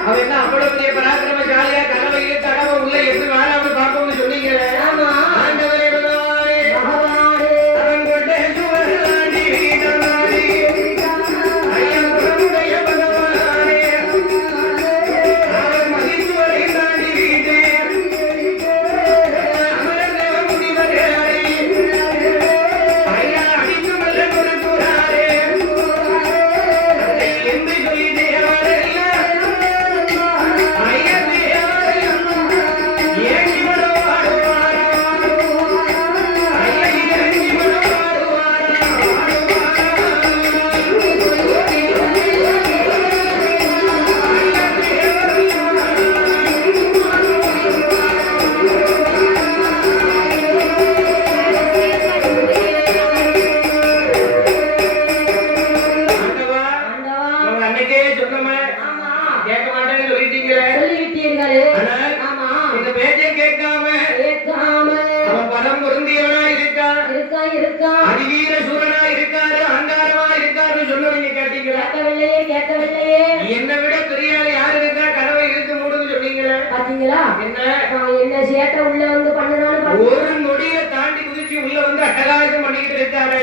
அவன் என்ன அவ்வளவு பெரிய பராக்கிரமசாலியா கனவை தடவை உள்ள எப்படி வாழாம பார்ப்போம்னு சொன்னீங்க. ஆமா ஆண்டவரே பகவானே பகவானே அவன் கொண்டே சுவராண்டி வீதனாடி ஐயம்புரமுடைய பகவானே அவன் மகிழ்ச்சுவரை தாண்டி வீதே அமரதேவ முனிவரே ஐயா அடித்து மல்ல கொடுக்குறாரே என்று சொல்லி தேவரையா ஐயா தேவரையா ஏன் இவளோ ஆடுவாரா ஐயா ஏன் இவளோ ஆண்டவா ஆண்டவா உங்க அன்னைக்கே சொன்னமே ஆமா கேட்க மாட்டேன்னு சொல்லிட்டீங்களே. சொல்லிவிட்டீர்களே ஆனால் ஆமா இந்த பேச்சை கேட்காம கேட்காமல் அவன் பலம் பொருந்தியவனா இருக்கான், இருக்கா இருக்கா அதிவீர சூரனா இருக்காரு, அங்காரமா இருக்காரு சொன்னவங்க கேட்டீங்களா? கேட்கவில்லையே கேட்கவில்லையே என்னை விட பெரிய ஆள் யாரு இருக்கா? கனவை இழுத்து மூடுன்னு சொன்னீங்களே. பாத்தீங்களா என்ன நான் என்ன சேட்டை உள்ள வந்து பண்ணுதான்னு ஒரு நொடியை தாண்டி குதிச்சு உள்ள வந்து அட்டகாசம் பண்ணிக்கிட்டு இருக்காரு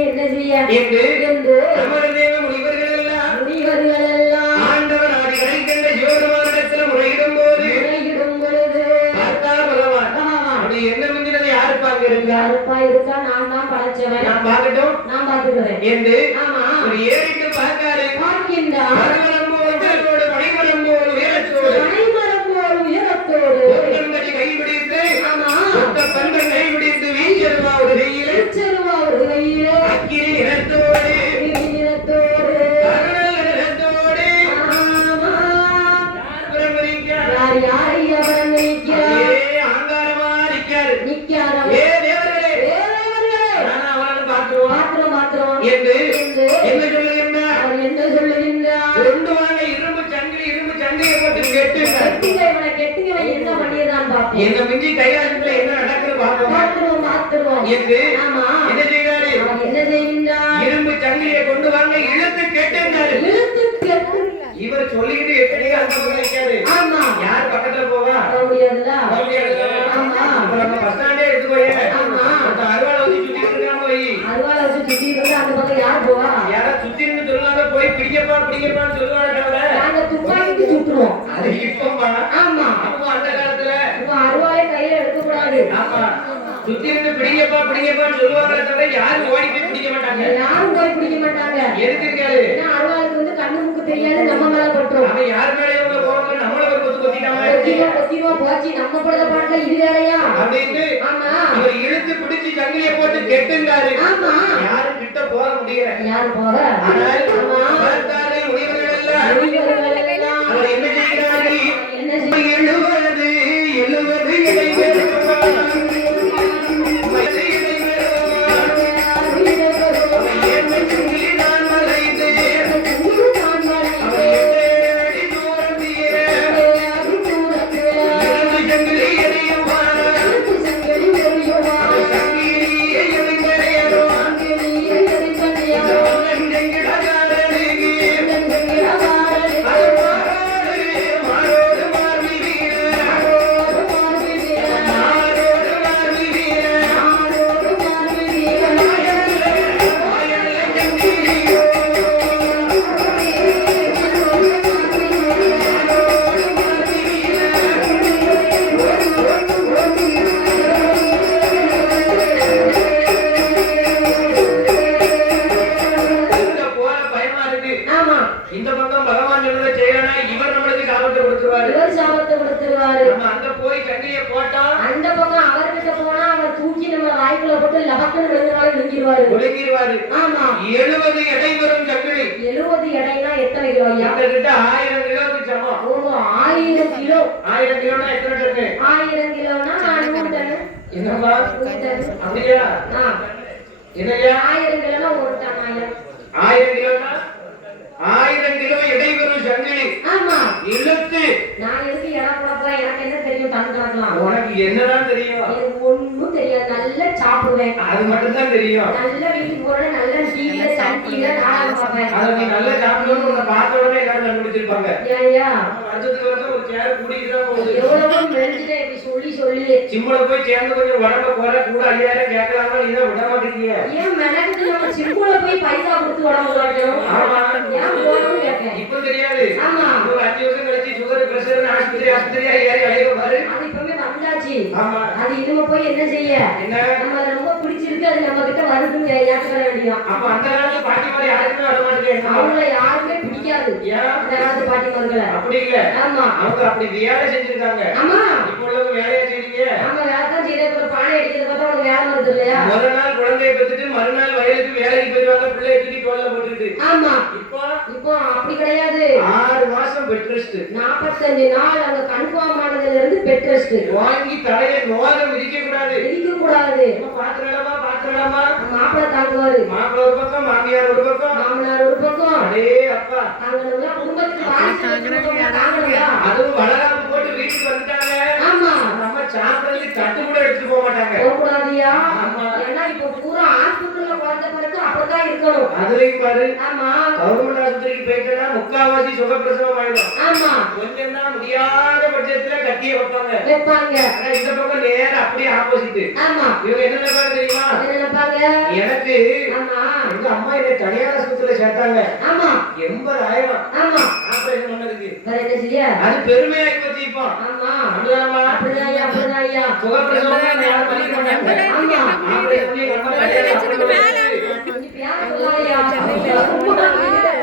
என்ன செய்ய என்று என்று அமரதேவ முனிவர்கள் எல்லாம் முனிவர்கள் எல்லாம் ஆண்டவர் ஆதி கிடைக்கின்ற சிவபெருமானிடத்துல முறையிடும் போது முறையிடும் பொழுது பார்த்தார் பகவான். பகவான் அப்படி என்ன மிஞ்சினது யாருப்பாங்க இருக்கா? யாருப்பா இருக்கா நான் தான் படைச்சவன் நான் பார்க்கட்டும் நான் பாத்துக்கிறேன் என்று ஆமா ஒரு ஏறிட்டு பார்க்காரு. பார்க்கின்றான் மரமரம்போடு மணிமரம்போடு உயரத்தோடு மணிமரம் போல் உயரத்தோடு ஒட்டந்தடி கைபிடித்து ஆமா ஒட்ட பந்தம் கைபிடித்து வீச்சருவா ஒரு கையிலே செருவா ஒரு கையிலே அக்கினி நிறத்தோடு நிறத்தோடு அருணல் நிறத்தோடு ஆமா யார் பிரமரிக்கார்? யார் யாரையா நிற்கிறார் ஏ ஆங்காரமா நிற்காரு. நிற்கிறார் ஏ தேவர்களே நான் அவனை பார்த்துருவான் மாத்திரம் மாத்திரம் என்று என்று என்ன சொல்லுகின்றார்? அவர் என்ன சொல்லுகின்றார் கொண்டு வாங்க இரும்பு சங்கிலியை போட்டு கெட்டுங்க. இவனை கெட்டியவன் என்ன பண்ணியதான் பாப்போம் என்ன மிஞ்சி கைலாசத்துல என்ன நடக்குது பார்ப்போம் மாத்திருவோம் மாத்திருவோம் என்று ஆமா என்ன செய்தாரு? அவர் என்ன செய்கின்றார் இரும்பு சங்கிலியை கொண்டு வாங்க இழுத்து கெட்டுங்காரு. இழுத்து கெட்டு இவர் சொல்லிக்கிட்டு எப்படி அந்த நினைக்காரு. ஆமா யார் பக்கத்துல போவா? வர முடியாதுல்ல வர முடியாதுல்ல. ஆமா இப்ப நம்ம பஸ் ஸ்டாண்டே எடுத்து போய் ஆமா அந்த அருவாளை வச்சு சுத்திட்டு இருக்காம வை. அருவாளை வச்சு சுத்தி இருந்து அந்த பக்கம் யார் போவா யாரா சுத்தின்னு சொல்லுவாங்க போய் பிடிக்கப்பான்னு சொல்லுவாங்க தவிர நாங்க துப்பாக்கி சுட்டுருவோம் அது இப்பமா ஆமா அப்போ அந்த காலத்துல இப்ப அருவாளை கையில எடுக்க கூடாது ஆமா சுத்தி இருந்து பிடிக்கப்பான்னு சொல்லுவாங்க தவிர யாரும் ஓடி போய் பிடிக்க மாட்டாங்க. யாரும் போய் பிடிக்க மாட்டாங்க எதுக்கு இருக்காரு? ஏன்னா அருவாளுக்கு வந்து கண்ணு முக்கு தெரியாது நம்ம மேல பட்டுரும் அவன் யார் மேலேயும் உங்க போறது நம்மள ஒரு கொத்து கொத்திட்டாங்க கொத்திடுவா போச்சு நம்ம படுத பாட்டுல இது வேறையா அப்படின்னு ஆமா இவர் இழுத்து பிடிச்சு சங்கிலியை போட்டு கெட்டுங்காரு. ஆமா யாரும் கிட்ட போக முடியல. யாரு போக ஆனால் ஆமா பார்த்தாரு முனிவர்கள் எல்லாம் முனிவர்கள் எல்லாம் அவர் என்ன செய்கிறார்கள்? என்ன செய்ய எழுவது இடைவெளிவா. ஏற்ற சங்கிலி நான் மறைந்து அவர் எட்டடி தூரம் தீர இரண்டு சங்கிலி எறியுமா சங்கிலியை எறிந்தடையரும் மாறோடு மார்பி வீர இந்த பக்கம் பகவான் சொல்றத செய்யணும். இவர் நம்மளுக்கு சாபத்தை கொடுத்துருவாரு. இவர் சாபத்தை கொடுத்துருவாரு நம்ம அங்க போய் சங்கிலியை போட்டோம் அந்த பக்கம் அவர்கிட்ட போனா அவர் தூக்கி நம்ம வாய்க்குள்ள போட்டு லபக்குன்னு விழுந்தாலும் விழுங்கிடுவாரு ஒடுங்கிடுவாரு. ஆமா 70 எடை வரும் சங்கிலி 70 எடைனா எத்தனை கிலோ ஐயா கிட்ட 1000 கிலோவுக்கு சமம். ஓ 1000 கிலோ 1000 கிலோனா எத்தனை டன்னு? 1000 கிலோனா 100 டன் என்னப்பா? 100 டன் அப்படியா? என்னையா? 1000 கிலோனா 1 டன் ஆயா 1000 கிலோனா 1000 கிலோ எடை வரும் சங்கிலி ஆமா இழுத்து நான் எதுக்கு எடை போட போறேன் எனக்கு என்ன தெரியும் டன் கணக்கலாம் உனக்கு என்னதான் தெரியும்? எனக்கு ஒண்ணும் தெரியாது நல்லா சாப்பிடுவேன் அது மட்டும் தான் தெரியும். நல்ல வீட்டுக்கு போறேன் நல்ல டிவில சன் டிவில நாடகம் பார்ப்பேன் அத நீ நல்லா சாப்பிடணும்னு உன்னை பார்த்த உடனே எல்லாரும் கண்டுபிடிச்சு வச்சிருப்பாங்க. ஏய்யா வருஷத்துக்கு வருஷம் ஒரு சேர் கூடிட்டு தான் போகுது. எவ்வளவு மெலிஞ்சிட்டே இப்படி சொல்லி சிம்மல போய் சேர்ந்து கொஞ்சம் உடம்ப குறை கூட 5000 கேட்கலாமா, நீ தான் விட மாட்டேங்கிய. ஏன் மெனக்கிட்டு நம்ம சிம்புல போய் பைசா கொடுத்து உடம்பு குறைக்கணும்? ஆமா, ஏன் போகணும்னு கேட்கேன். இப்ப தெரியாது. ஆமா, ஒரு 5 வருஷம் கழிச்சு சுகர் பிரஷர் ஆஸ்பத்திரியா ஏறி அழைக்க பாரு. அது இப்பவே வந்தாச்சு. ஆமா, அது இனிமே போய் என்ன செய்ய? என்ன நம்ம ரொம்ப பிடிச்சிருக்கு, அது நம்ம கிட்ட வருதுன்னு ஏற்றுக்க வேண்டியதான். அப்ப அந்த காலத்து பாட்டி மாதிரி யாருக்குமே வர மாட்டேங்க. அவங்கள யாருமே பிடிக்காது அந்த காலத்து பாட்டிமார்களை. அப்படி இல்ல, ஆமா, அவங்க அப்படி வேலை செஞ்சிருக்காங்க. ஆமா, இப்ப உள்ளவங்க வேலையா செய்றீங்க. நம்ம வேலை தான் செய்யற. ஒரு பானை அடிக்கிறது பார்த்தா உனக்கு வேலை வருது இல்லையா? முதல் நாள் குழந்தையை பெற்றுட்டு மறுநாள் வயலுக்கு வேலைக்கு போயிருவாங்க, பிள்ளையை தூக்கி தோல்ல போட்டுட்டு. ஆமா, இப்போ அப்படி கிடையாது. 6 மாசம் பெட் ரெஸ்ட், 45 நாள் அங்க கன்ஃபார்ம் ஆனதுல இருந்து பெட் ரெஸ்ட். வாங்கி தலையை நோக மிதிக்க கூடாது. மிதிக்க கூடாது. பாத்துறலாமா மாப்பிள்ளை தாங்குவாரு. மாப்பிள்ளை ஒரு பக்கம், மாமியார் ஒரு பக்கம், மாமனார் ஒரு பக்கம். அடே அப்பா, தாங்கணும்னா குடும்பத்துக்கு தாங்கணும்னா அதுவும் வளகாப்பு போட்டு வீட்டுக்கு வந்துட்டாங்க. ஆமா, நம்ம சாப்பிடுறது தட்டு கூட எடுத்துட்டு போக மாட்டாங்க. போகக்கூடாதியா? ஆமா, ஏன்னா இப்ப பூரா ஆஸ்பத்திரியில குழந்தை பிறகு அப்படிதான் இருக்கணும். அதுலயும் பாரு, ஆமா, கவர்மெண்ட் ஆஸ்பத்திரிக்கு போயிட்டா முக்காவாசி சுகப்பிரசவம் ஆயிடும். ஆமா, கொஞ்சம் தான் முடியாத பட்சத்துல கட்டிய வைப்பாங்க. ஆனா இந்த பக்கம் நேரம் அப்படியே ஆப்போசிட். ஆமா, இவங்க என்ன நினைப்பாங்க தெரியுமா? என்ன நினைப்பாங்க? எனக்கு ஆமா, எங்க அம்மா என்ன தனியார் ஆஸ்பத்திரியில சேர்த்தாங்க. ஆமா, 80,000 ஆமா, ஆபரேஷன் பண்ணதுக்கு. வேற என்ன செய்ய? அது பெருமையா இப்ப இப்போ. ஆமா, அப்படிதானமா? அப்படிதான்யா. சுகப்பிரசவம் யாரும் மதிக்க மாட்டாங்க. ஆமா, ஆபரேஷன் பண்ணி எங்க அம்மா கல்யாணம் பண்ணி இப்ப யாரும் சொல்லாதயா?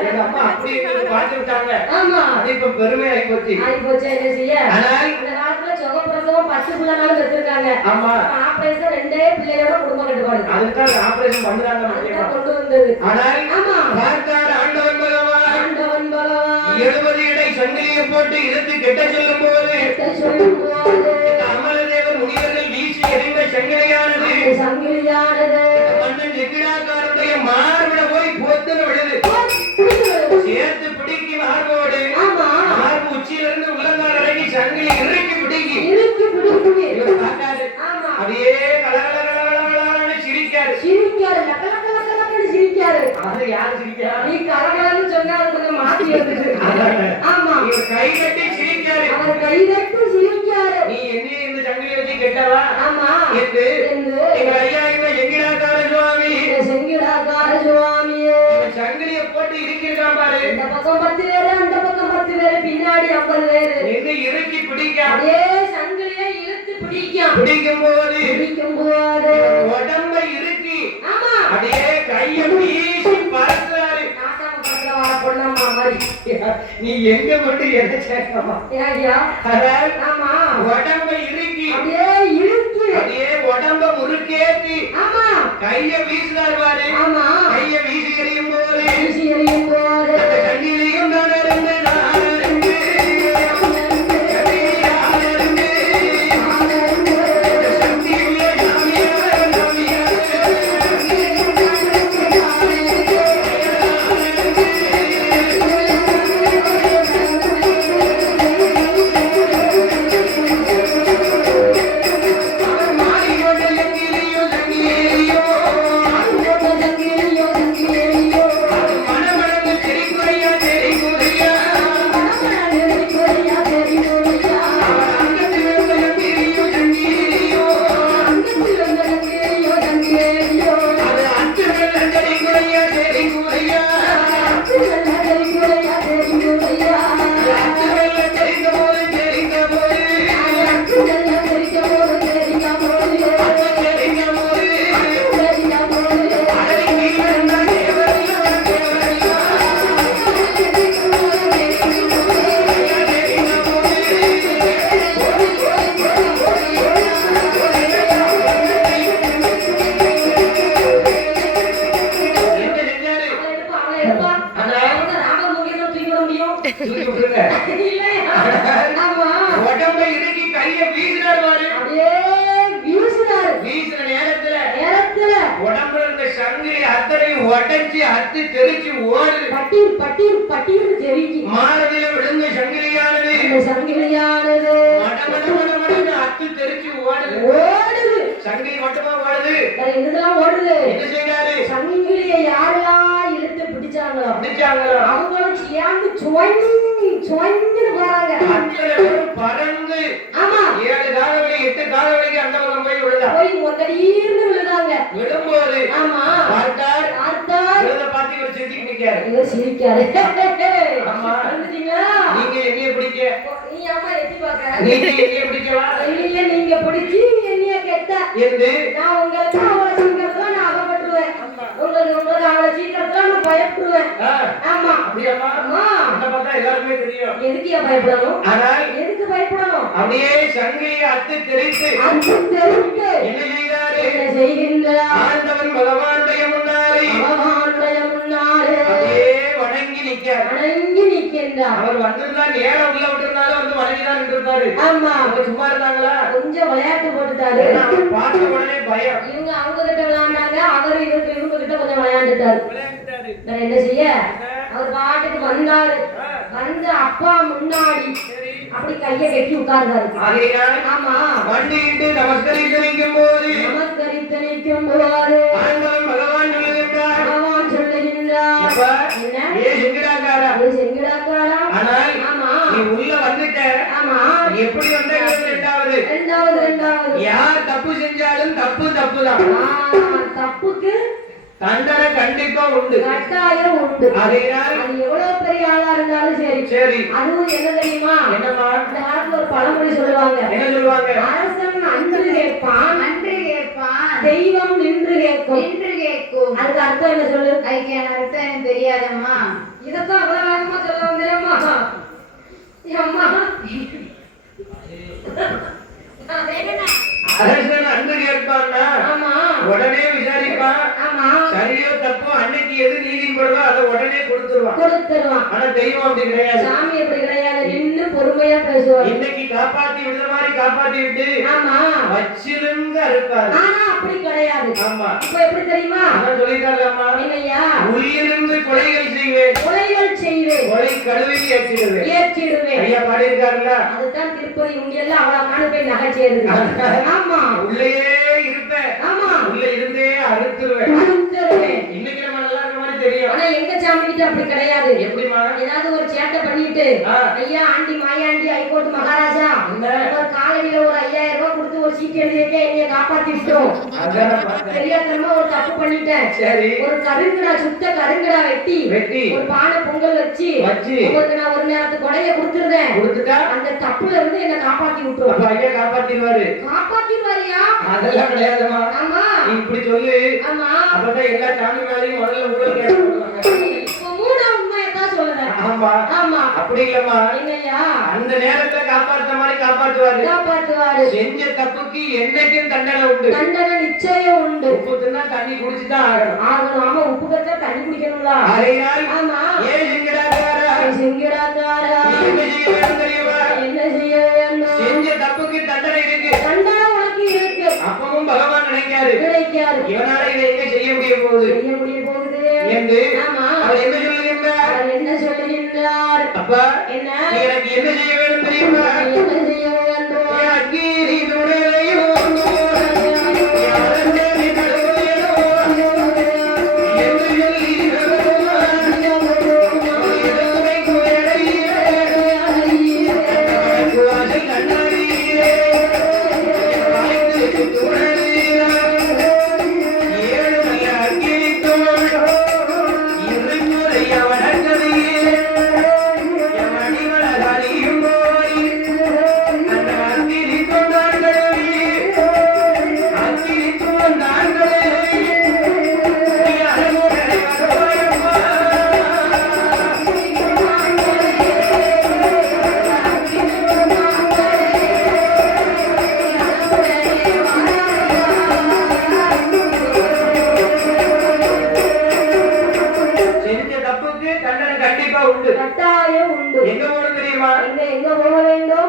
எங்க அம்மா அப்படியே பார்த்து விட்டாங்க. ஆமா, அது இப்ப பெருமையா போச்சு. ஆகி போச்சு. என்ன செய்ய? ஆனால் அந்த காலத்துல சுகப்பிரசவம் 10 பிள்ளைனாலும் பெற்றிருக்காங்க. ஆமா, ஆபரேஷன் 2 பிள்ளையோட குடும்ப கட்டுப்பாடு. அதுதான் ஆபரேஷன் பண்றாங்க. அதுதான் கொண்டு வந்தது. ஆனால் ஆமா, பார்த்தார் ஆண்டவன் பகவான் 70 இடை சங்கிலியை போட்டு இழுத்து கெட்ட சொல்லும் போது அமரதேவர் முனிவர்கள் வீசி எறிந்த சங்கிலியானது மன்னன் எங்கிடாக்காரனுடைய மார்பிட போய் பொத்துன்னு விழுது. சேர்த்து பிடிக்கும் மார்போடு மார்பு உச்சியிலிருந்து உள்ளங்கால் இறங்கி சங்கிலி இறுக்கி பிடிக்கி இவர் பார்க்காது. அப்படியே கலகலகலகலகலன்னு சிரிக்காரு. அது யாரு சிரிக்கா? நீ கலகலன்னு சொன்னா அது கொஞ்சம் மாத்தி வந்துட்டு. ஆமா, இவர் கை கட்டி சிரிக்காரு. அவர் கை கட்டி சிரிக்காரு. நீ என்ன இந்த சங்கிலி வச்சு கெட்டவா? ஆமா, என்று எங்க ஐயா இந்த எங்கிடாக்கார சுவாமி செங்கிடாக்கார சுவாமியே சங்கிலிய போட்டு இருக்கிருக்கான் பாரு. இந்த பக்கம் 10 பேரு, அந்த பக்கம் 10 பேரு, பின்னாடி 50 பேரு நின்று இறுக்கி பிடிக்க. அதே சங்கிலியை இழுத்து பிடிக்கும். பிடிக்கும் போது உடம்ப இறுக்கி ஆமா, அப்படியே கைய வீசி பறக்குறாரு. நாட்டாம பக்கத்துல வர பொண்ணம்மா மாதிரி. நீ எங்க கொண்டு என்ன சேர்க்கமா? ஏய்யா, ஆமா, உடம்ப இறுக்கி அப்படியே இழுத்து அப்படியே உடம்ப முறுக்கேத்தி ஆமா கைய வீசுறாரு பாரு. ஆமா, கைய வீசி எறியும் போது வீசி எறியும் போது அந்த கண்ணிலையும் நடந்து நாரந்து உடம்ப இறுக்கி கைய வீசுறாரு பாரு. அப்படியே வீசுறாரு. வீசுற நேரத்துல உடம்புல இருந்த சங்கிலி அத்தனையும் உடைச்சு அத்து தெரிச்சு ஓடுது. பட்டீர் தெரிக்கி மாரதில விழுந்த சங்கிலியானது மடமடமடமடன்னு அத்து தெரிச்சு ஓடுது. சங்கிலி மட்டுமா ஓடுது? ஓடுது. என்ன செய்யறாரு? சங்கிலியை யாரெல்லாம் இழுத்து பிடிச்சாங்களோ பிடிச்சாங்களோ அவங்களும் ஏன்னு சுவன்னு போறாங்க. அத்தனை பேரும் பறந்து ஆமா 7 காலவழி 8 காலவழிக்கு அந்த பக்கம் போய் விழுதான். போய் மொத்தடீர்னு விழுதாங்க. விழும்போது ஆமா பார்த்தார் விழுத பார்த்து இவர் சிரிச்சுட்டு நிக்காரு. இவர் சிரிக்காரு. ஆமா வந்துட்டீங்களா? நீங்க என்னைய பிடிக்க நீ அம்மா எட்டி பாக்க நீங்க என்னைய பிடிக்கவா இல்ல நீங்க பிடிச்சி என்னைய கெட்ட என்று நான் உங்களுக்கு அவ்வளவு சீக்கிரத்துல நான் அகப்பட்டுருவேன். உங்களுக்கு அவ்வளவு சீக்கிரத்துல நான் பயப்படுவேன். ஆமா அப்படியாமா என்ன பார்த்தா எல்லாருமே தெரியும். எதுக்கு பயப்படணும்? ஆனால் எதுக்கு பயப்படணும்? அப்படியே சங்கையை அத்து தெரித்து என்ன செய்தாரு? என்ன செய்கின்றார்? ஆண்டவன் பகவானுடைய முன்னாலே அப்படியே வணங்கி நிற்கிறார். அவர் வந்திருந்தார் நேரம் உள்ள விட்டுருந்தாலும் வந்து வணங்கிதான் நின்றுட்டாரு. ஆமா அவங்க சும்மா இருந்தாங்களா? கொஞ்சம் விளையாட்டு போட்டுட்டாரு. அவர் பார்த்த உடனே பயம். இவங்க அவங்க கிட்ட விளையாண்டாங்க, அவரு இவங்க கிட்ட கொஞ்சம் விளையாண்டுட்டாரு. வேற என்ன செய்ய? அவர் பாட்டுக்கு வந்தாரு. வந்து அப்பா முன்னாடி அப்படி கையை கட்டி உட்கார்ந்தாரு. ஆமா வண்டிட்டு நமஸ்கரித்து நிற்கும் போது ஆண்டவன் பகவான் சொல்லுகின்றார். பகவான் சொல்லுகின்றார். ஆனால் நீ உள்ள வந்துட்ட. எப்படி வந்த? ரெண்டாவது யார் தப்பு செஞ்சாலும் தப்புதான். தப்புக்கு தண்டனை கண்டிப்பா உண்டு, கட்டாயம் உண்டு. அதனால் அது எவ்வளவு பெரிய ஆளா இருந்தாலும் சரி. அதுவும் என்ன தெரியுமா? என்னமா அந்த காலத்துல ஒரு பழமொழி சொல்லுவாங்க. என்ன சொல்லுவாங்க? அரசன் அன்று கேட்பான், தெய்வம் நின்று கேட்கும். அதுக்கு அர்த்தம் என்ன சொல்லு? அதுக்கு அர்த்தம் எனக்கு தெரியாதம்மா. இதத்தான் அவ்வளவு வேகமா சொல்ல வந்தேம்மா. அம்மா அரசன் அன்று கேட்பான்னா உடனே விசாரிப்பான். சரியோ தப்போ அன்னைக்கு எது நீதிப்படுதோ அதை உடனே கொடுத்துருவான். ஆனா தெய்வம் அப்படி கிடையாது. சாமி அப்படி கிடையாது. நின்னு பொறுமையா பேசுவார். இன்னைக்கு காப்பாத்தி விடுற மாதிரி காப்பாத்தி விட்டு வச்சிருங்க இருக்காரு. ஆனா அப்படி கிடையாது. ஆமா இப்ப எப்படி தெரியுமா? சொல்லிட்டாங்கம்மா. என்னையா? உள்ளிருந்து கொலைகள் செய்வேன், கொலை கழுவி ஏற்றிடுவேன். ஐயா பாடியிருக்காருல்ல. அதுதான் திருப்பதி. இவங்க எல்லாம் அவ்வளவு காண போய் நகைச்சேருது. ஆமா உள்ளேயே இருப்பேன். ஆமா உள்ள இருந்தே அறுத்துருவேன். இன்னைக்கு நம்ம நல்லா இருக்க மாதிரி தெரியும். ஆனா எங்க சாமி கிட்ட அப்படி கிடையாது. எப்படிமா? ஏதாவது ஒரு சேட்டை பண்ணிட்டு ஐயா ஆண்டி மாயாண்டி ஹைகோர்ட் மகாராஜா ஒரு காலையில ஒரு 5000 ரூபாய் கொடுத்து ஒரு சீட் எழுதி வைக்க என்னைய காப்பாத்தி விட்டோம். தெரியாதனமா ஒரு தப்பு பண்ணிட்டேன். சரி ஒரு சுத்த கருங்கடா வெட்டி ஒரு பானை பொங்கல் வச்சு உங்களுக்கு நான் ஒரு நேரத்துக்கு கொடைய கொடுத்துட்டா அந்த தப்புல இருந்து என்ன காப்பாத்தி விட்டுரும். அப்ப ஐயா காப்பாத்திடுவாரு. காப்பாத்திடுவாரியா? அதெல்லாம் கிடையாதுமா. ஆமா இப்படி சொல்லு. ஆமா அப்பதான் எல்லா சாமி மேலையும் முதல்ல ஊழல் கேட்பாங்க. ஆமா அப்படி இல்லம்மா. அந்த நேரத்துல காப்பாற்ற மாதிரி காப்பாற்றுவாரு. செஞ்ச தப்புக்கு என்னைக்கும் தண்டனை உண்டு. தண்டனை நிச்சயம் உண்டு. உப்பு தின்னா தண்ணி குடிச்சுதான் ஆகணும். ஆமா உப்பு கட்டா தண்ணி குடிக்கணும்ல. அதனால் ஆமா ஏன் சிங்கடாக்காரா என்ன செய்ய வேண்டும்? செஞ்ச தப்புக்கு தண்டனை இருக்கு. தண்டனை உனக்கு இருக்கு. அப்பவும் பகவான் நினைக்காரு இவனால இதை எங்க செய்ய முடிய போகுது என்று அவர் என்ன சொல்லுகின்றார்? அப்பா எனக்கு என்ன செய்ய வேண்டும் தெரியுமா? அக்கினி துணையோ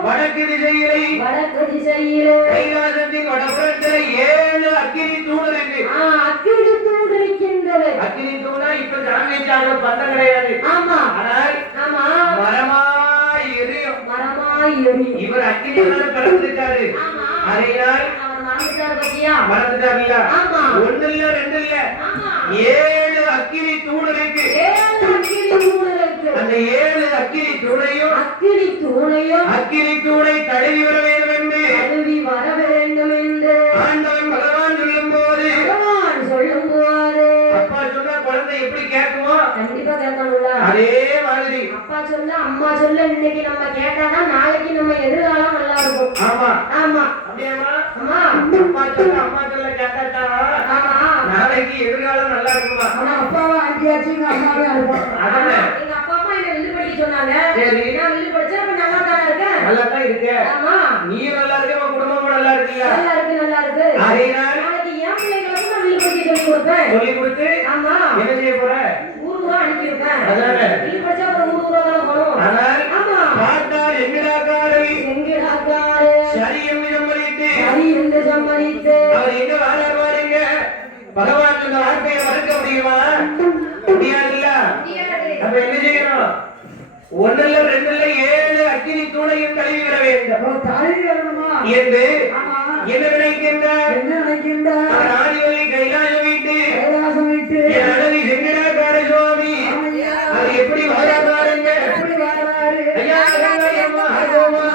வடக்கு திசையிலே கைலாசத்தின் வடபுறத்திலே 7 அக்கினி தூண் இருக்கு. அக்கினி தூண் இருக்கின்றது. அக்கினி தூணா இப்ப சாமிச்சாங்க பந்தம் கிடையாது. ஆமா ஆனால் மரமாய் எரியும். இவர் அக்கினியால பிறந்திருக்காரு. அதனால் மறந்துட்டாருல்ல. ஒண்ணு இல்ல 2 இல்ல 7 அக்கினி தூண் இருக்கு. அந்த 7 அக்கினி தூணை தழுவி வர வேண்டும் என்று ஆண்டவன் பகவான் சொல்லும் போது அப்பா சொன்னா குழந்தை எப்படி கேட்குமோ கண்டிப்பா கேட்கணும்ல. அதே மாதிரி அப்பா சொல்ல அம்மா சொல்ல இன்னைக்கு நம்ம கேட்டாதான் நாளைக்கு நம்ம எதிர்காலம் நல்லா இருக்கும். ஆமா ஆமா அப்படியாமா? ஆமா அப்பா சொல்ல கேட்டாட்டா ஆமா நாளைக்கு எதிர்காலம் நல்லா இருக்குமா? ஆனா அப்பாவா ஆண்டியாச்சு அம்மாவே அனுப்பும். அதானே எங்க அப்பா அம்மா என்ன வில்லு படிக்க சொன்னாங்க. சரி நான் வில்லு படிச்சா அப்ப நல்லா தானே இருக்கேன். நல்லா தான் இருக்க. ஆமா நீ நல்லா இருக்க, உன் குடும்பமும் நல்லா இருக்கியா? நல்லா இருக்கு நல்லா இருக்கு. அதேதான் நாளைக்கு என் பிள்ளைகளுக்கும் நான் வில்லு படிக்க சொல்லி கொடுப்பேன். சொல்லி கொடுத்து ஆமா என்ன செய்ய போற? ஊரூரா அனுப்பி வைப்பேன். அதானே வில்லு படிச்சா அப்புறம் ஊரூரா தானே போகணும். ஆனால் ஆமா பார்த்தால் எங்கடாக்காரை எங்கடாக்காரு சரி என்று சம்மதித்து சரி என்று சம்மதித்து அவர் எங்க வாழார் பாருங்க. பகவான் இந்த வார்த்தையை மறுக்க முடியுமா? முடியாதுல்ல. அப்ப என்ன செய்யணும்? ஒண்ணுல ரெண்டுல 7 அக்கினி தூணையும் தழுவி வர வேண்டும் என்று என்ன நினைக்கின்றார்? அவர் ஆதிவள்ளி கைலாசம் விட்டு என் அழகு செங்கடாக்கார சுவாமி அது எப்படி வாழார் பாருங்க. ஐயா அம்மா அகோமா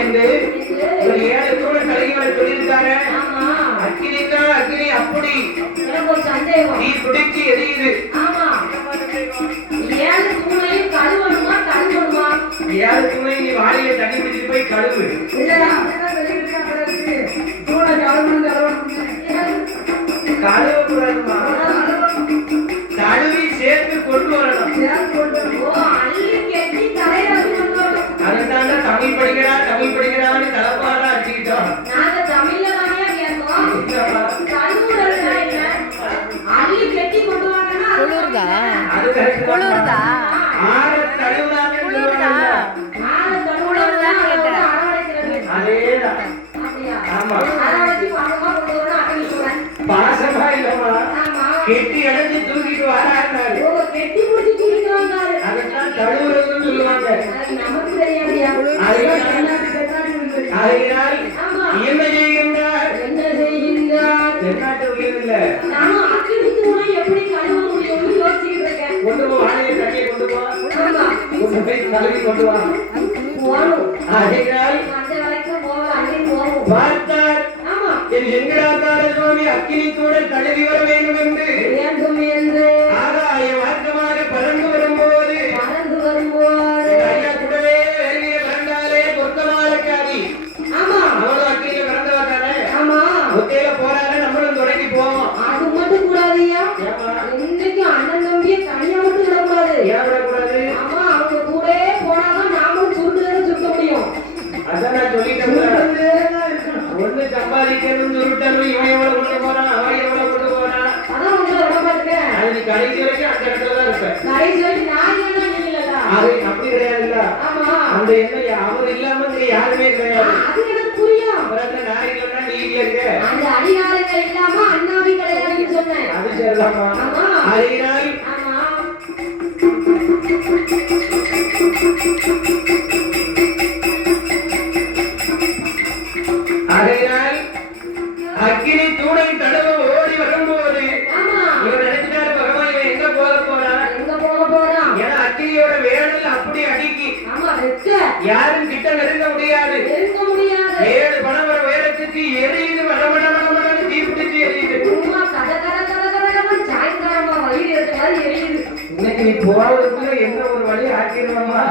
என்று ஒரு 7 தூண கலைகளை சொல்லியிருக்காரு. அக்கினின்னா அக்கினி அப்படி எனக்கு ஒரு சந்தேகம். நீ பிடிச்சி எரியுது. ஆமா 7 தூணையும் கழுவணுமா கழுவணுமா? 7 தூணை நீ வாளியில தண்ணி பிடிச்சிட்டு போய் கழுவு. இல்லடா கழுவ கூடாதுமா, கழுவி சேர்த்து கொண்டு வரணும். ஓ அள்ளி கெட்டி தலையில வச்சு கொண்டு வரணும். அதுதான் தமிழ் படிக்கிறான்னு தலைப்பாடா அடிச்சுக்கிட்டோம். நாங்க தமிழ்ல தானே கேட்கோம். கழுவுறதுனா என்ன? அள்ளி கெட்டி கொண்டு வரணும்னா குளிர்தா அது கரெக்ட். குளிர்தா ஆற தழுவுறாங்க குளிர்தா ஆளை கழுவுறதுனா அரவணைக்கிறது. அதேதான். அப்படியா? ஆமா அரவணைச்சு பாசமா கொண்டு வரணும் அக்கடி சொல்றேன். பாசமா இல்லம்மா, ஆமா கெட்டி அடைஞ்சு தூக்கிட்டு வராரு. ஓ கெட்டி பிடிச்சி தூக்கிட்டு வந்தாரு. அதுதான் தழுவுறதுன்னு சொல்லுவாங்க. அது நமக்கு தெரியாதுயா. அதனால் ஆமா என்ன செய்கின்றார்? என்ன செய்கின்றார்? தென்னாட்டு உயிர் இல்ல. நானும் அக்கினி தூணை எப்படி கழுவ முடியும்னு யோசிச்சுட்டு இருக்கேன். கொண்டு போ, வாழையை தண்ணியை கொண்டு போ, ஆமா கொண்டு போய் கழுவி கொண்டு வா. போகணும். அதனால் அந்த வரைக்கும் போக அங்கே போகணும். பார்த்தார் ஆமா என் செங்கடாக்கார சுவாமி அக்கினி தூணை தழுவி வர வேண்டும் என்று வேண்டும் என்று ஆகாய மார்க்கமாக பறந்து வரும்போது பறந்து வரும்போது ஐயா கூடவே வெளியே பிறந்தாலே பொருத்தமானக்காரி ஆமா அவளும் அக்கினியில பிறந்தவத்தானே. ஆமா ஒத்தையில போறாரு, நம்மளும் தொடங்கி போவோம். அது மட்டும் கூடாதுயா. ஏமா இன்னைக்கு அண்ணன் தம்பியை தனியா மட்டும் விடக்கூடாது. ஏன் விடக்கூடாது? ஆமா அவங்க கூடயே போனாதான் நாமும் சுருட்டுறது சுருட்ட முடியும். அதான் நான் சொல்லிட்டேன். ஒண்ணு சம்பாதிக்கணும் சுருட்டணும், இவன் எவ்வளவு கொண்டு போறான், அவன் எவ்வளவு கொண்டு போறான். அதான் உங்களை விட மாட்டேன். அது நீ கடைசி வரைக்கும் அந்த இடத்துல தான் இருப்ப. கடைசி வரைக்கும் நான் ஏன்னா நீங்களா? அது அப்படி கிடையாதுல்ல. ஆமா அந்த எண்ணம் அவர் இல்லாம இங்க யாருமே கிடையாது. அது எனக்கு புரியும். அப்புறம் என்ன, நான் இல்லைன்னா நீ இங்க இருக்க. அந்த அதிகாரங்கள் இல்லாம அண்ணாவி கிடையாதுன்னு சொன்னேன். அது சரிதாம்மா. ஆமா அதனால் ஆமா அதனால் அக்கினி தூணை தடவ ஓடி வரும்போது ஆமா இவர் நினைச்சிட்டாரு பகவான் இவன் எங்க போக போறான். எங்க போக போறான்? ஏன்னா அக்கினியோட வேடல் அப்படி அடிக்கி ஆமா வெக்க யாரும் கிட்ட நெருங்க முடியாது. இருக்க முடியாது. 7 பணவர வேடத்துக்கு எரியுது, வடமடமடமடன்னு தீப்பிடிச்சு எரியுது. சும்மா கத கத கத கத கதன்னு சாயங்காலமா வயிறு எடுத்த மாதிரி எரியுது. இன்னைக்கு நீ போறதுக்குள்ள என்ன ஒரு வழி ஆக்கிடுவாமா?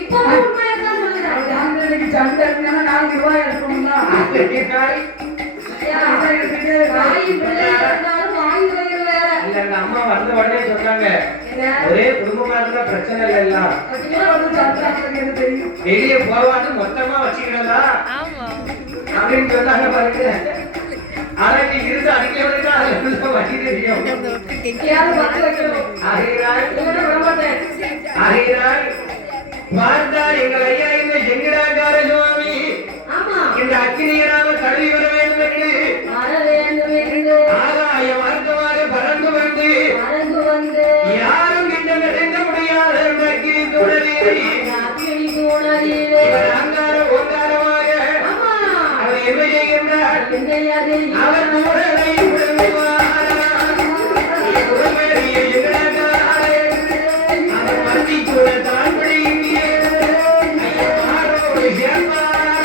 இப்போ உண்மையதான் சொல்லுறேன். வாய் பிள்ளை இருந்தாலும் வாய் வயிறு வேற. இல்ல, எங்க அம்மா வந்த உடனே சொன்னாங்க, என்ன? ஒரே குடும்பமா இருந்தா பிரச்சனை இல்ல, பாத்தீங்களா, ஒரு சர்ப்ரைஸ் எனக்கு தெரியும். வெளியே போவான்னு மொத்தமா வச்சுக்கிடலாம் ஆமா அப்படின்னு சொன்னாங்க பாருங்க. ஆனா நீ இருந்து அடிக்கிறதுக்கு அதுல வழி தெரியும். எங்கேயாவது பத்து வைக்கணும். ஆகிறாய் இல்லைன்னா விட மாட்டேன். ஆகிறாய் பார்த்தார் எங்கள் ஐயா இந்த செங்கடாக்கார சுவாமி ஆமா இந்த அக்கினியராக தழுவி வர வேண்டும் என்று வர வேண்டும் என்று ஆகாய மார்க்கமாக பறந்து வந்து பறந்து வந்து யாரும் கிட்ட நெருங்க முடியாத அந்த அக்கினி தூணை என்னையா தெரியும் அவர் உடலை விடுவாரா உடம்பெரிய எங்கடாரே அவர் மத்தி கூட தான் பிடிங்கே ஐயமாரோடு சேர்வாரா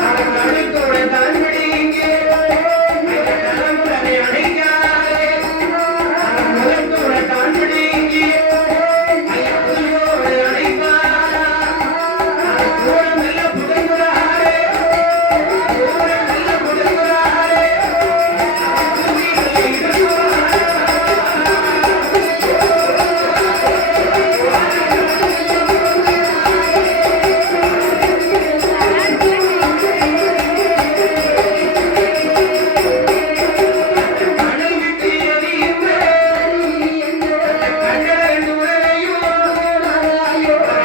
அவர் நடுக்கூட தான் பிடிங்கே தலைமுறை அணைக்காரே அவர் முகத்தோட தான் பிடிங்கே ஐயோடு அணைப்பாரா அவர் கூட மெல்ல புதங்குறாரே கூட மெல்ல புதங்குறாரே மணல் விட்டு எரியுமே கண்டல் உடலையும்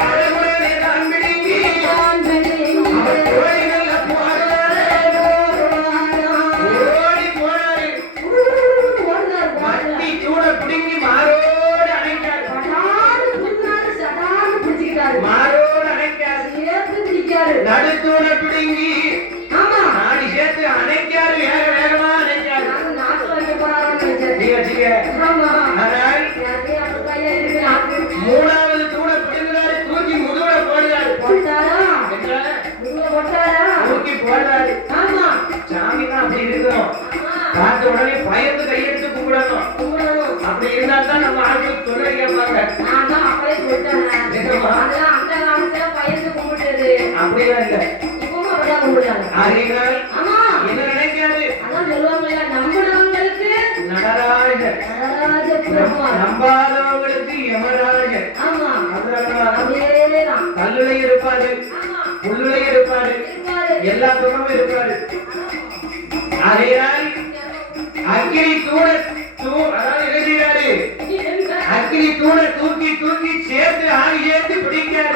அழகுடனே தான் பிடிங்கி அவர் கோழி நல்ல போறாரே ஓடி போனாரு மத்தி சூட பிடுங்கி மாரோடு அணைக்காரு மாரோடு அணைக்காரு நடுத்தூட பிடுங்கி நாடி சேர்த்து அணைக்காரு வேக வேகமா அணைக்காரு சீக ஆனால் மூணாவது தூட பிடுங்குறாரு தூக்கி முதுகுல போடுறாரு தூக்கி போடுறாரு சாமி தான் அப்படி இருக்கணும் பார்த்த உடனே பயந்து கையெடுத்து கும்பிடணும் அப்படி இருந்தா தான் நம்ம ஆட்கள் சொல்ல கேட்பாங்க அப்படிலாம் இல்ல ஆகையினால் என்ன நினைக்காது நடராஜர் நம்பாதவங்களுக்கு யமராஜர் கல்லுலை இருப்பாரு புல்லுலை இருப்பாரு எல்லா துணமும் இருப்பாரு ஆகையினால் அக்கினி அதாவது என்ன செய்யறாரு அக்கினி தூண தூக்கி தூக்கி சேர்த்து ஆணி சேர்த்து பிடிக்காரு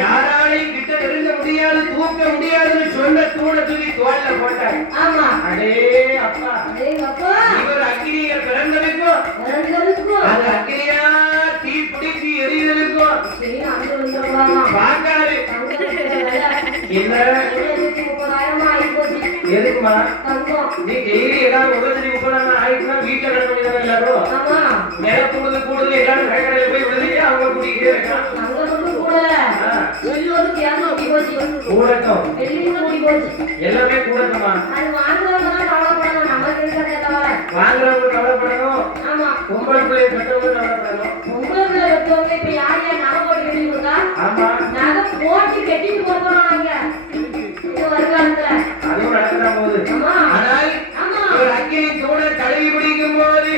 யாராலையும் கிட்ட நெருங்க முடியாது தூக்க முடியாதுன்னு சொன்ன தூண தூக்கி தோல்ல போட்டாரு அடே அப்பா இவர் அக்கினிய பிறந்ததுக்கும் அது அக்கினியா தீ பிடிச்சி எரியுதலுக்கும் பாக்காரு என்ன எதுக்குமா நீ டெய்லி ஏதாவது 30,000 ஆயிடுச்சுன்னா வீட்டுல கிடக்க வேண்டியது எல்லாரும் நில கூடுதல் எல்லாரும் கடைக்கடையில போய் விழுந்து அவங்க கூட்டிக்கிட்டே இருக்கான் கூடட்டும் எல்லாமே கூடட்டுமா வாங்குறவங்க கவலைப்படணும் பொம்பளை பிள்ளைய பெற்றவங்க கவலைப்படணும் ஆமா அதுவும் நடக்கதான் போகுது ஆனால் ஒரு அக்கினி தூண கழுவி பிடிக்கும் போது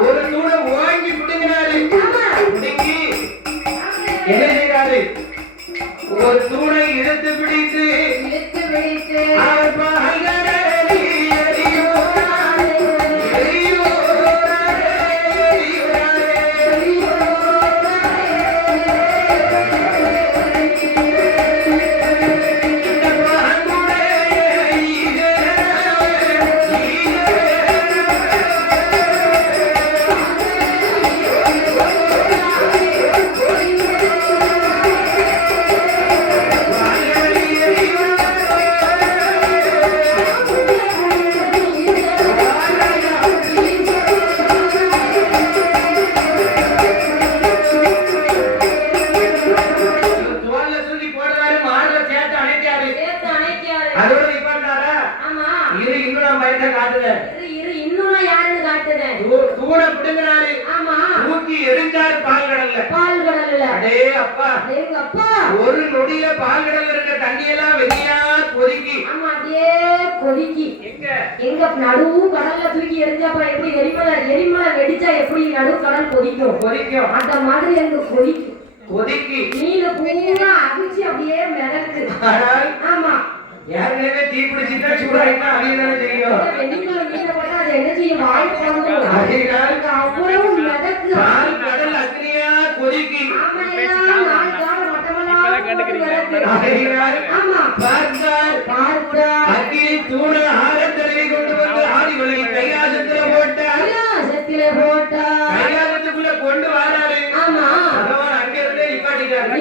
ஒரு தூண ஓங்கி பிடிக்கிறாரு பிடிங்கி என்ன செய்யறாரு ஒரு தூணை இழுத்து பிடித்து அவர் பாகங்களை தூண பிடுங்கிறாரு தூக்கி எரிஞ்சாரு பால்கடல்ல அடே அப்பா ஒரு நொடியில பால்கடல்ல இருக்க தண்ணியெல்லாம் வெளியா கொதிக்கி எங்க நடுவு கடல்ல தூக்கி எரிஞ்சாப்பா எப்படி எரிமலை வெடிச்சா எப்படி நடுவு கடல் கொதிக்கும் அந்த மாதிரி அங்க கொதிக்கி நீல பூரா அவிச்சு அப்படியே மிதக்கு ஆமா யாருனே தீ பிடிச்சிட்டா சூடாயிட்டா அவியதானே தெரியும் வெண்ணிமலை மீன போட்டா அது என்ன செய்யும் வாய் போடும் அவ்வளவு மிதக்கு கடல் அக்னியா கொதிக்கி ஆமா எல்லாம் நாள் மட்டமலாம் ஆமா பார்த்தார் அக்னி தூண ஆரத்தலை கொண்டு வந்து ஆடிவளை கைலாசத்துல போட்டார் கைலாசத்துக்குள்ள கொண்டு வராரு ஆமா பகவான் அங்க இருந்தே நிப்பாட்டிட்டார்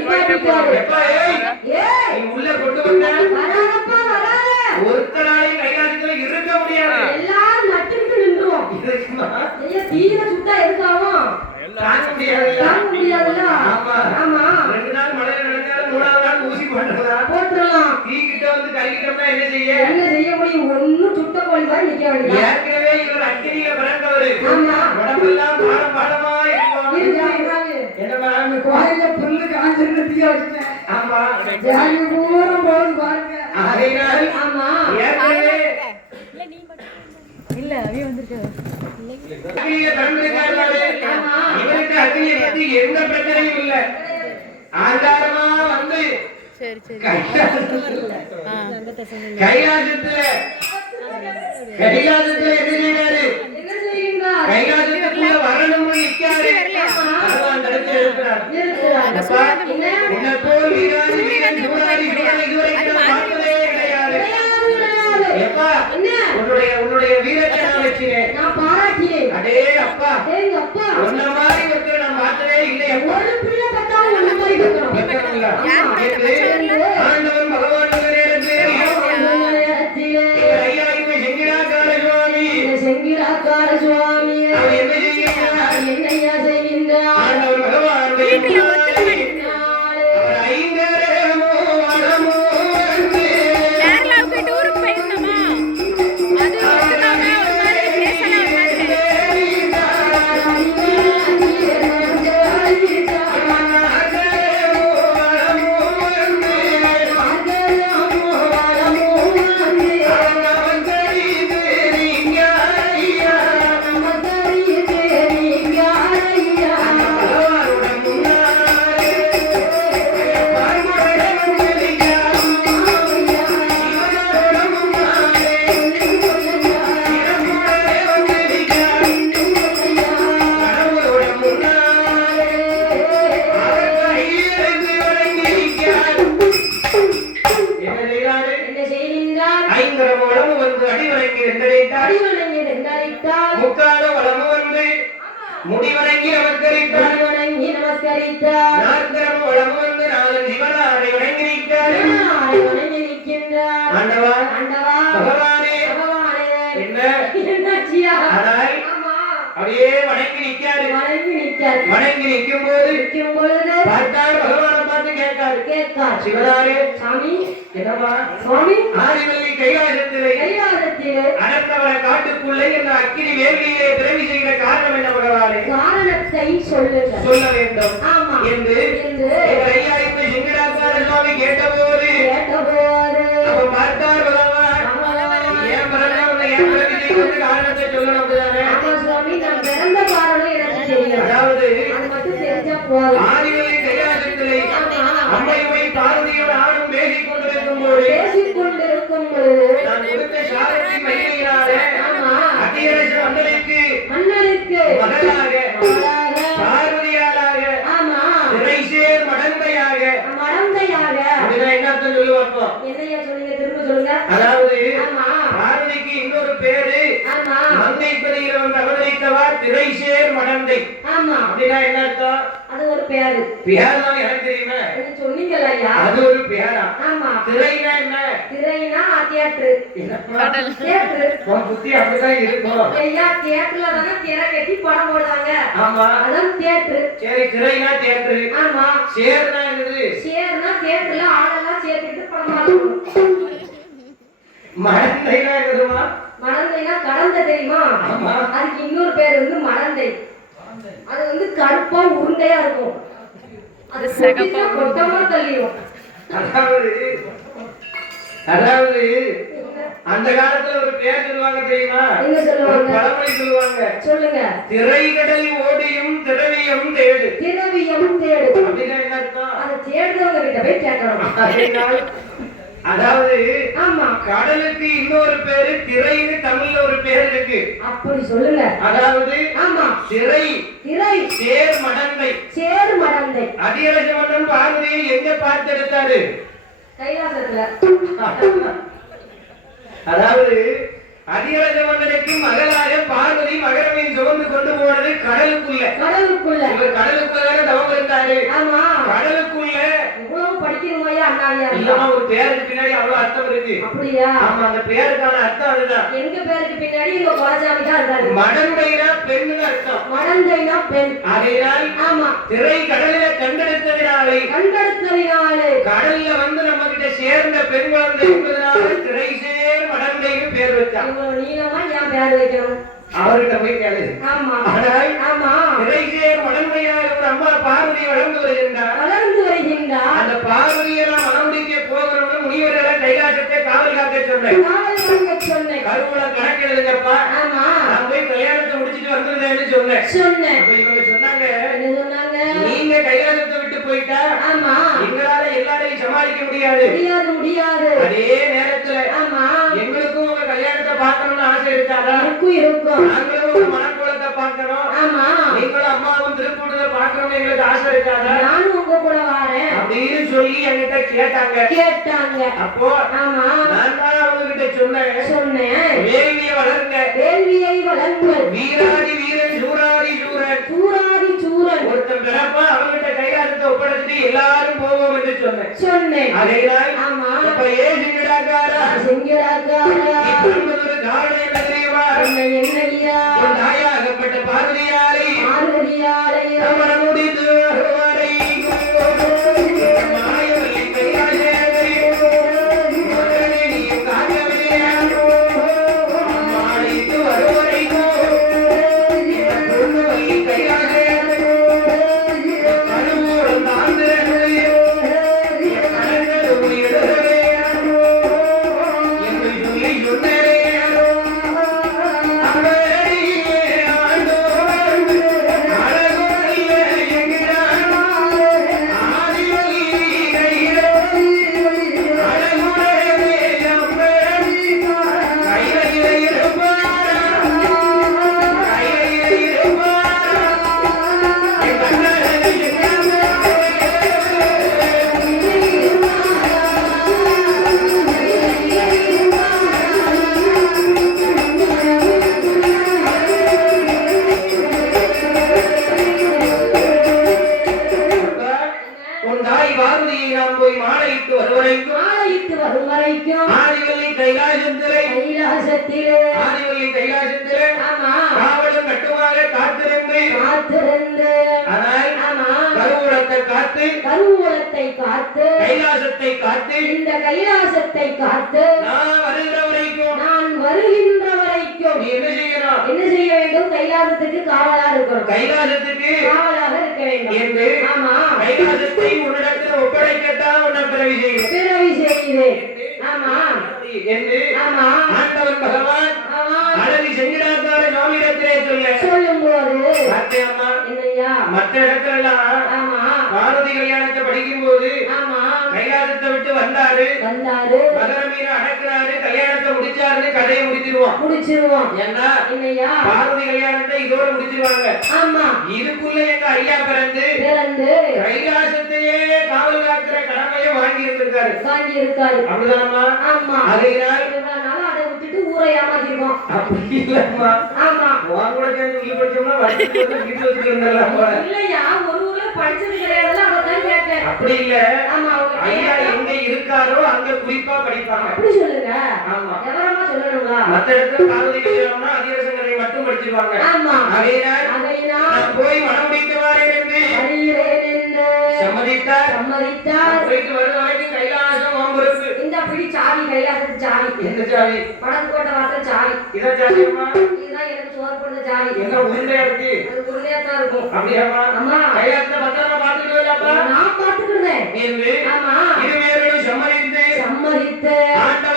இருப்பாரு. எப்பா, ஏய், ஏய், நீ உள்ள கொண்டு வந்த வராதப்பா, வராத. ஒருத்தராலையும் கைலாசத்துல இருக்க முடியாது. எல்லாரும் நட்டுக்கிட்டு நின்றுவோம். இருக்குமா? ஐயா, தீர சுட்டா எதுக்காகும்? தாங்க முடியாதுல்ல? தாங்க முடியாதுல்ல? ஆமா. ஆமா. 2 நாள் மழையில நனைஞ்சாலும் 3வது நாள் ஊசி போட்டுறலாம். போட்டுறலாம். தீ கிட்ட வந்து கருகிட்டோம்னா என்ன செய்ய? என்ன செய்ய முடியும்? ஒண்ணும் சுட்ட கோழி மாதிரி நிக்க வேண்டியது. ஏற்கனவே இவர் அக்கினியில பிறந்தவரு. ஆமா. உடம்பெல்லாம் பாடம் பாடமா இருக்கும். என்னமா? கோயில்ல புல்லு காஞ்சிருந்து தீ வச்சுட்டேன். ஆமா. ஜாதி பூரா போகுது பாருங்க. ஆகையினால் ஆமா. ஏற்கனவே இல்ல அவே வந்திருக்காரு. அக்கினியில பிறந்திருக்காரு. ஆமா. இவருக்கு அக்கினியை பத்தி எந்த பிரச்சனையும் இல்ல. ஆதாரமா வந்து சரி சரி. கைலாசத்துல கைலாசத்துல என்ன செய்யறாரு? என்ன செய்யுங்கிறார்? கைலாசத்துக்குள்ள வரணும்னு நிக்காரு. பகவான் தடுத்து இருக்கிறார். இருக்கிறார். அப்பா, என்ன? உன்னை போல் வீராதி வீரன் சூராதி சூரன் இதுவரைக்கும் நான் பார்த்ததே கிடையாது. கிடையாது, கிடையாது. எப்பா, என்ன? உன்னுடைய வீரத்தை நான் வச்சினேன். நான் பாராட்டினேன். அடே அப்பா, ஏங்க அப்பா, உன்ன மாதிரி ஒருத்தர் நான் பார்த்ததே இல்லை. ஒரு பிள்ளை பெற்றாலும் உன்னை மாதிரி பெற்றோம். பெற்றவங்களா? ஆமா. என்று ஆண்டவன் பகவான் நேரத்தில் அந்த நேரத்திலே ஐயா இவன் செங்கிடாக்கார சுவாமி இந்த செங்கிடாக்கார சுவாமி அவன் என்ன செய்கிறார்? என்னையா செய்கின்றார்? ஆண்டவன் பகவானுடைய முன்னாலே அவர் ஐங்கரமோ வனமோ வந்து கேரளாவுக்கு டூருக்கு போயிருந்தோமா? அது ஒத்துக்காம ஒரு மாதிரி பேசல ஒரு மாதிரி. என்ன செய்கின்றார்? ஐங்கரம் வளமு வந்து அடிவணங்கி வென்றடைத்தார். அடிவணங்கி நின்றார். முக்கால வளமு வந்து முடிவணங்கி நமஸ்கரித்தார். அடிவணங்கி நமஸ்கரித்தார். நாற்கரம் வளமு வந்து நாதன் சிவனாரை வணங்கி நிற்கிறார். சிவனாரை வணங்கி நிற்கின்றார். ஆண்டவா, ஆண்டவா, பகவானே, பகவானே, என்ன என்னாச்சியா? ஆனால் ஆமா, அப்படியே வணங்கி நிற்காரு. வணங்கி நிற்கார். வணங்கி நிற்கும் போது நிற்கும் பொழுது பார்த்தார், பகவானை பார்த்து கேட்காரு. கேட்கார். சிவனாரே, சாமி, என்னம்மா? சுவாமி, ஆதிவல்லி கைலாசத்திலே கைலாசத்திலே அடர்ந்தவர காட்டுக்குள்ளே இந்த அக்கினி வேள்வியிலே பிறவி செய்கிற காரணம் என்ன பகவானே? காரணத்தை சொல்லுங்கள். சொல்ல வேண்டும் ஆமா. என்று என்று இவர் ஐயா இப்ப சிங்கடாச்சார சுவாமி கேட்டபோது கேட்டபோது அப்ப பார்த்தார் பகவான், ஏன் பிறந்தவனை ஏன் பிறவி செய்வது காரணத்தை சொல்லணும் அப்படிதானே? ஆமா சுவாமி, நான் பிறந்த காரணம் எனக்கு தெரியும். அதாவது அது மட்டும் தெரிஞ்சா போதும். ஆதிவல்லி கைலாசத்திலே அம்மையுமை பார்வதியோடு ஆணும் பேசிக் கொண்டிருக்கும் போது பேசிக் கொண்டிருக்கும் பொழுது நான் கொடுத்த சாரதி மகிமையினாலே ஆமா, அத்தியரச மன்னனுக்கு மன்னனுக்கு மகளாக மகளாக, பார்வதியாளாக ஆமா, திரைசேர் மடந்தையாக மடந்தையாக. அப்படின்னா என்ன அர்த்தம் சொல்லுவாப்போ? என்னையா சொன்னீங்க? திரும்ப சொல்லுங்க. அதாவது ஆமா, பார்வதிக்கு இன்னொரு பேரு ஆமா, மங்கை பதியில் வந்து அவதரித்தவர் திரைசேர் மடந்தை. ஆமா, அப்படின்னா என்ன அர்த்தம்? அது ஒரு பேரு. பேர்தான் எனக்கு தெரியுமா? நீங்க சொன்னீங்களா ஐயா? அது ஒரு பேரா? ஆமா, திரைனா என்ன? திரைனா தியேட்டரு. தியேட்டரு. உன் புத்தி அப்படிதான் இருக்கும். ஐயா, தியேட்டர்ல தானே திரை கட்டி படம் போடுறாங்க. ஆமா, அதான் தியேட்டரு. சரி, திரைனா தியேட்டரு. ஆமா, சேர்னா என்னது? சேர்னா தியேட்டர்ல ஆளெல்லாம் சேர்த்துட்டு படம் பார்க்கணும். மடந்தைனா என்னதுமா? மடந்தைனா கடந்த தெரியுமா? ஆமா. அதுக்கு இன்னொரு பேர் வந்து மடந்தை. அது வந்து கருப்பா உருண்டையா இருக்கும். அது கொட்டினா கொட்டமா தள்ளிடும். அதாவது அந்த காலத்துல ஒரு பேர் சொல்லுவாங்க தெரியுமா? என்ன சொல்லுவாங்க? ஒரு பழமொழி சொல்லுவாங்க. சொல்லுங்க. திரைக்கடல் ஓடியும் திரவியம் தேடு. திரவியம் தேடு. அப்படின்னா என்ன அர்த்தம்? அதை தேடுறவங்க கிட்ட போய் கேட்கணும். அப்படின்னா, அதாவது ஆமா, கடலுக்கு இன்னொரு பேரு திரைன்னு தமிழ்ல ஒரு பேர் இருக்கு. அப்படி சொல்லுங்க. அதாவது ஆமா, திரை திரை சேர் மடந்தை. சேர் மடந்தை. அதிரச மன்னன் பார்வதியை எங்க பார்த்து எடுத்தாரு? கைலாசத்துல. அதாவது அதிரச மன்னனுக்கு மகளாக பார்வதி மகரமையும் சுமந்து கொண்டு போனது கடலுக்குள்ள. கடலுக்குள்ள. இவர் கடலுக்குள்ள தவம் இருந்தாரு. ஆமா, கடலுக்குள்ள எவ்வளவு நாவியா இல்லமா ஒரு பேருக்கு பின்னாடி அவ்வளவு அர்த்தம் இருக்கு. அப்படியா? ஆமா, அந்த பேருக்கான அர்த்தம் அதுதான். எங்க பேருக்கு பின்னாடி எங்க குலசாமி தான் இருக்காரு. மடந்தைனா பெண்ணுன்னு அர்த்தம். மடந்தைனா பெண். அதனால் ஆமா, திரை கடலில கண்டெடுத்ததினாலே கடல்ல வந்து நம்ம கிட்ட சேர்ந்த பெண் குழந்தை என்பதனால திரை சேர் மடந்தைன்னு பேர் வச்சான். இவ்வளவு நீளமா ஏன் பேர் வைக்கணும்? அவர்கிட்ட போய் கேளு. ஆமா, ஆனால் ஆமா, திரை சேர் மடந்தையாக ஒரு அம்மா பார்வதி வளர்ந்து வருகின்றார். அந்த பார்வதியை நான் மனமுடிக்க போகிறோம்னு முனிவர்களை கைலாசத்தை காவல் காக்க சொன்னேன். கருவூல கணக்கு எழுதுங்கப்பா. ஆமா, நான் போய் கல்யாணத்தை முடிச்சிட்டு வந்துருந்தேன்னு சொன்னேன். அப்ப இவங்க சொன்னாங்க, நீங்க கைலாசத்தை விட்டு போயிட்டா ஆமா, எங்களால எல்லாரையும் சமாளிக்க முடியாது. அதே நேரத்துல ஆமா, எங்களுக்கும் உங்க கல்யாணத்தை பார்க்கணும்னு ஆசை இருக்காதா? இருக்கும். நாங்களும் உங்க மனக்குளத்தை பார்க்கணும். ஆமா, நீங்களும் அம்மாவும் திருக்கூட்டத்தை பார்க்கணும்னு எங்களுக்கு ஆசை இருக்காதா? நானும் உங்க கூட வரேன் அப்படின்னு சொல்லி என்கிட்ட கேட்டாங்க. அப்போ ஆமா, நான் தான் அவங்க கிட்ட சொன்னேன், வேள்வியை வளருங்க, வீராதி வீரன் சூராதி சூரன் ஒருத்தன் பிறப்பா அவங்கிட்ட கைலாசத்தை ஒப்படைச்சிட்டு எல்லாரும் போவோம் என்று சொன்னேன். அதனால் ஆமா, இப்ப ஏன் சிங்கடாக்காரா ஒரு காரணம் என்ன தெரியுமா? என்னையா உன் தாயாகப்பட்ட பார்வதியாரை மனம் முடித்து வருவாரை மாயவல்லி கைலாசேவரி மகனே நீயும் காக்கவில்லையா? மாளித்து வருவரைக்கும் பொன்னுவல்லி கைலாசேவரி கருவூரம் தாழ்ந்திரங்களே கணங்கள் உயிரிழவே என்று சொல்லி சொன்னேன். ஆதிவல்லி கைலாசத்திலே காவலும் கட்டுமாக காத்திருந்து கருவூலத்தை காத்து கைலாசத்தை காத்து நான் வருகின்ற வரைக்கும் நீ என்ன செய்ய வேண்டும்? கைலாசத்துக்கு காவலாக இருக்க வேண்டும் என்று கைலாசத்தை உன்னிடத்தில் ஒப்படைக்கத்தான் உன்னை பிறவி செய்கிறேன் என்று ஆண்டவன் பகவான் அழகி செஞ்சிடாத்தார சுவாமியிடத்திலே சொல்லும்போது மற்ற இடத்துல பார்வதி கல்யாணத்தை படிக்கும் போது கைலாசத்தை விட்டு வந்தாரு, மகர மீன அடக்குறாரு, கல்யாணத்தை முடிச்சாருன்னு கதையை முடிச்சிருவோம். ஏன்னா பார்வதி கல்யாணத்தை இதோட முடிச்சிருவாங்க. இதுக்குள்ள எங்க ஐயா பிறந்து கைலாசத்தையே காவல் காக்கிற கடமையை வாங்கி இருந்திருக்காரு. அப்படிதானம்மா? அதனால் அதை விட்டுட்டு ஊரை ஏமாத்திருக்கோம். அப்படி இல்லம்மா. உன் கூட சேர்ந்து உள்ள படிச்சோம்னா வீட்டுல வச்சுட்டு இருந்தலாம் போல. இல்லையா, ஒரு ஊர்ல படிச்சது கிடையாதுல, அதான் கேட்டேன். அப்படி இல்ல, ஐயா எங்க இருக்காரோ அங்க குறிப்பா படிப்பாங்க. அப்படி சொல்லுங்க. ஆமா, விவரமா சொல்லணுங்களா? மத்த இடத்துல காவதி கல்யாணம்னா அதிரசங்கரை மட்டும் படிச்சிருவாங்க. அதனால் நான் போய் மனம் முடிக்க வாரேன் என்று சம்மதித்தார். போயிட்டு வர வரைக்கும் கைலாசம் பொறுப்பு. இந்த பிடி சாவி, கைலாசத்து சாவி. எந்த சாவி? வடக்கு கோட்டை வாசல் சாவி. இதான் சாவியம்மா? இதுதான் எனக்கு சோறு போடுற சாவி. என்ன உருண்டையா இருக்கு? அது உருண்டையா தான் இருக்கும். அப்படியாம்மா? அம்மா, கைலாசத்தை பத்திரமா பாத்துக்கிட்டோம்ப்பா? நான் பாத்துக்கிறேன். என்று இருவேரும் சம்மதித்து ஆண்டவன்